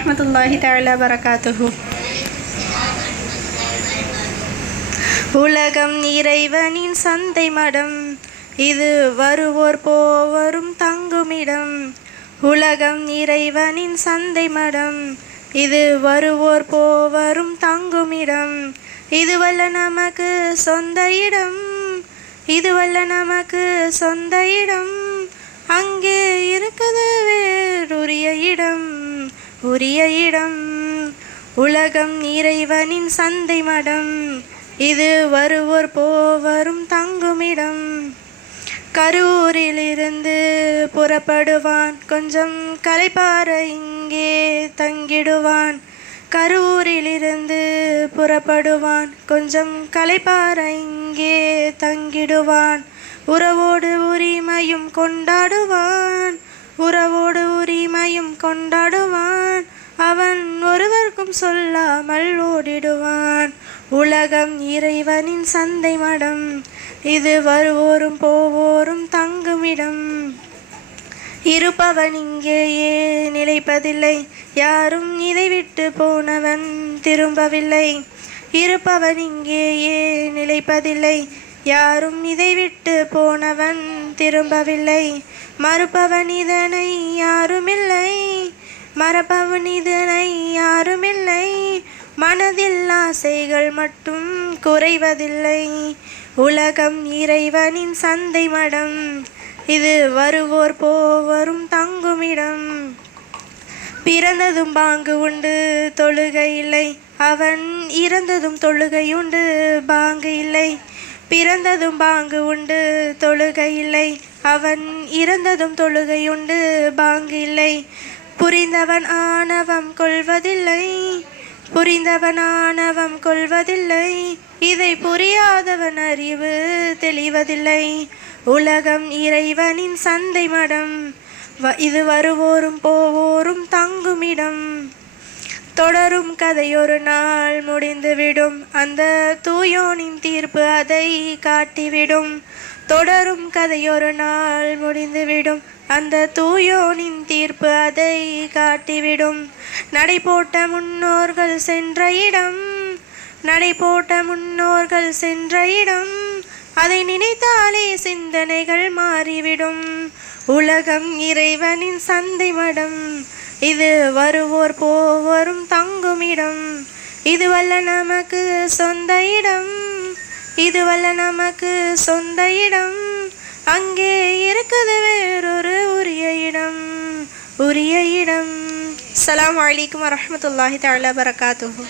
வரஹ்மத்துல்லாஹி தஆலா பரகாத்துஹு. உலகம் இறைவனின் சந்தை மடம், இது வருவோர் போவரும் தங்குமிடம். உலகம் இறைவனின் சந்தை மடம், இது வருவோர் போவரும் தங்குமிடம். இதுவல்ல நமக்கு சொந்த இடம், இதுவல்ல நமக்கு சொந்த இடம். அங்கே இருக்குது வேறுரிய இடம், உரிய இடம். உலகம் இறைவனின் சந்தை மடம், இது வருவோர் போவரும் தங்குமிடம். கரூரிலிருந்து புறப்படுவான், கொஞ்சம் களைப்பார இங்கே தங்கிடுவான். கரூரிலிருந்து புறப்படுவான், கொஞ்சம் களைப்பார இங்கே தங்கிடுவான். உறவோடு உரிமையும் கொண்டாடுவான், உறவோடு உரிமையும் கொண்டாடுவான். அவன் ஒருவருக்கும் சொல்லாமல் ஓடிடுவான். உலகம் இறைவனின் சந்தை மடம், இது வருவோரும் போவோரும் தங்குமிடம். இருப்பவன் இங்கேயே நிலைப்பதில்லை, யாரும் இதை விட்டு போனவன் திரும்பவில்லை. இருப்பவன் இங்கேயே நிலைப்பதில்லை, யாரும் இதை விட்டு போனவன் திரும்பவில்லை. மறுப்பவன் இதனை யாருமில்லை, மறப்பவன் இதனை யாருமில்லை. மனதில் ஆசைகள் மட்டும் குறைவதில்லை. உலகம் இறைவனின் சந்தை மடம், இது வருவோர் போவரும் தங்குமிடம். பிறந்ததும் பாங்கு உண்டு தொழுகை இல்லை, அவன் இறந்ததும் தொழுகையுண்டு பாங்கு இல்லை. பிறந்ததும் பாங்கு உண்டு தொழுகை இல்லை, அவன் இறந்ததும் தொழுகையுண்டு பாங்கு இல்லை. புரிந்தவன் ஆணவம் கொள்வதில்லை, புரிந்தவன் ஆணவம் கொள்வதில்லை. இதை புரியாதவன் அறிவு தெளிவதில்லை. உலகம் இறைவனின் சந்தை மடம், இது வருவோரும் போவோரும் தங்குமிடம். தொடரும் கதையொரு நாள் முடிந்துவிடும், அந்த தூயோனின் தீர்ப்பு அதை காட்டிவிடும். தொடரும் கதையொரு நாள் முடிந்துவிடும், அந்த தூயோனின் தீர்ப்பு அதை காட்டிவிடும். நடை போட்ட முன்னோர்கள் சென்ற இடம், நடை போட்ட முன்னோர்கள் சென்ற இடம். அதை நினைத்தாலே சிந்தனைகள் மாறிவிடும். உலகம் இறைவனின் சந்தை மடம், இது வருவோர் போவரும் தங்குமிடம். இதுவல்ல நமக்கு சொந்த இடம், இதுவல்ல நமக்கு சொந்த இடம். அங்கே இருக்குது வேறொரு உரிய இடம், உரிய இடம். அஸ்ஸலாமு அலைக்கும் வரஹ்மத்துல்லாஹி தஆலா பரகாத்துஹு.